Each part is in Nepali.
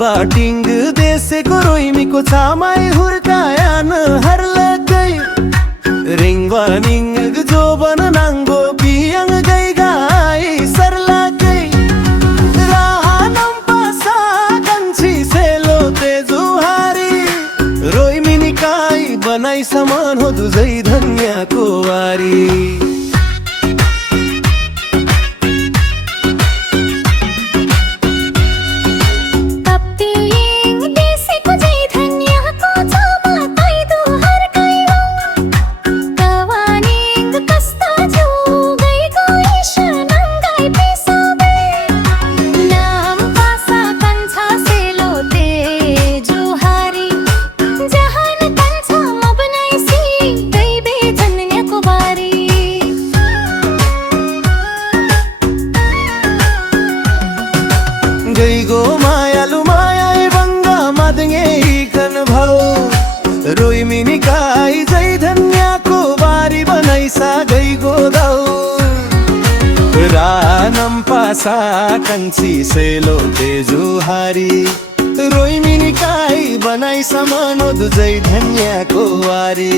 बाटिंग देसेको रोइमीको छामाई हुर्कायान हर्लकै रिङवानिङ जोबन नाङ्गो बियाङ गई गाई सर्लाकै राहानम पासा कन्छी सेलो तेजुहारी रोइमिनी काई बनाई समान हो दुजै धन्याको वारी गईगो मायालु मायाई बंगा मादंगे इखन भाउ रोइमिनी काई जै धन्याको बारी बनाइसा गईगो दाउ रानम पासा कन्छी सेलो तेजुहारी रोइमिनी काई बनाइसा मनो दुजै धन्याको वारी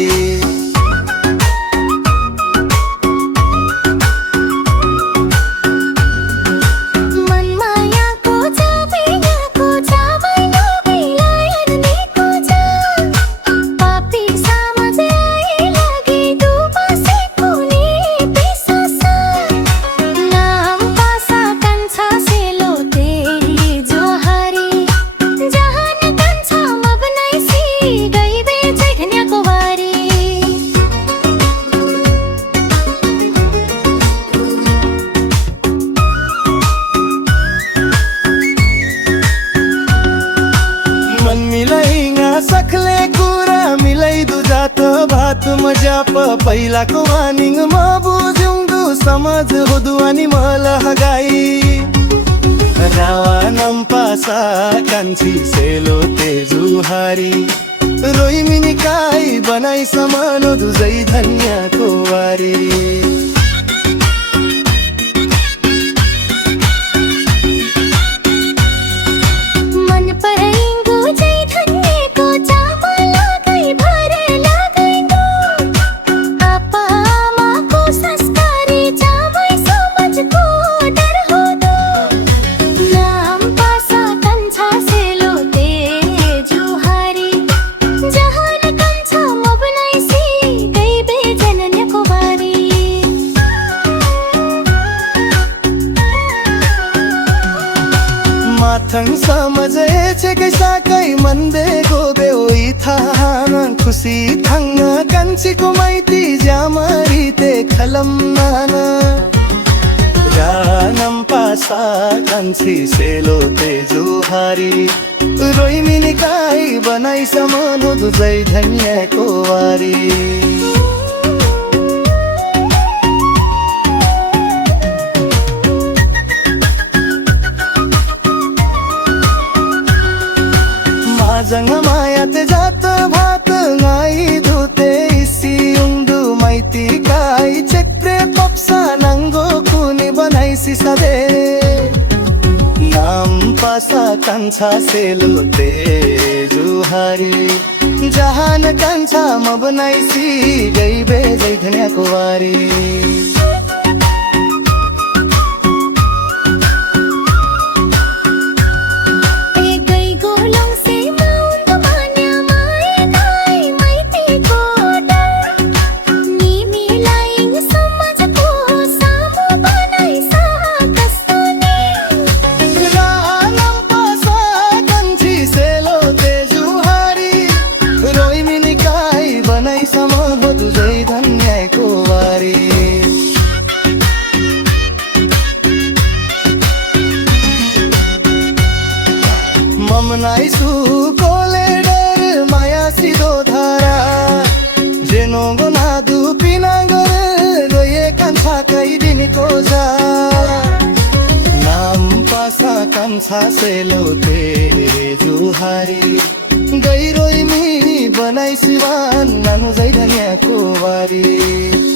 सकले कुरा मिलाइदु जात भात मजा पहिलाको वानिङ म बुझुङ्गु समझ हुदुवानी मल हगाई रावणम पासा कान्छी सेलो तेजुहारी रोइमिनी काई बनाई समानो दुजै धन्याको वारी माथङ समझे छेकै साकै मनदे गोबे ओइ थाहा खुसी थङ कन्छीको माइती ज्यामरी ते खलम नाना रानम पासा कन्छी सेलो तेजुहारी रोइमिनी काई बनाई समानो दुजै धन्याको वारी जंग माया ते जात भात गाई धुते इसी उंगु माइती काई चक्रे पप्सा नंगो कुनी बनाइसी सदे नाम पासा कान्छा सेलो तेजुहारी जहान कान्छा म बनाइसी गई बेजै धन्याको वारी ममनाइसु कोलेडर माया सिधो धारा जेनो गोनादु पिनागर रोए कान्छा कैदिनीको जा नाम पासा कान्छा सेलो तेजुहारी गई रोइमी बनाइसिवान नानु जै धन्याको वारी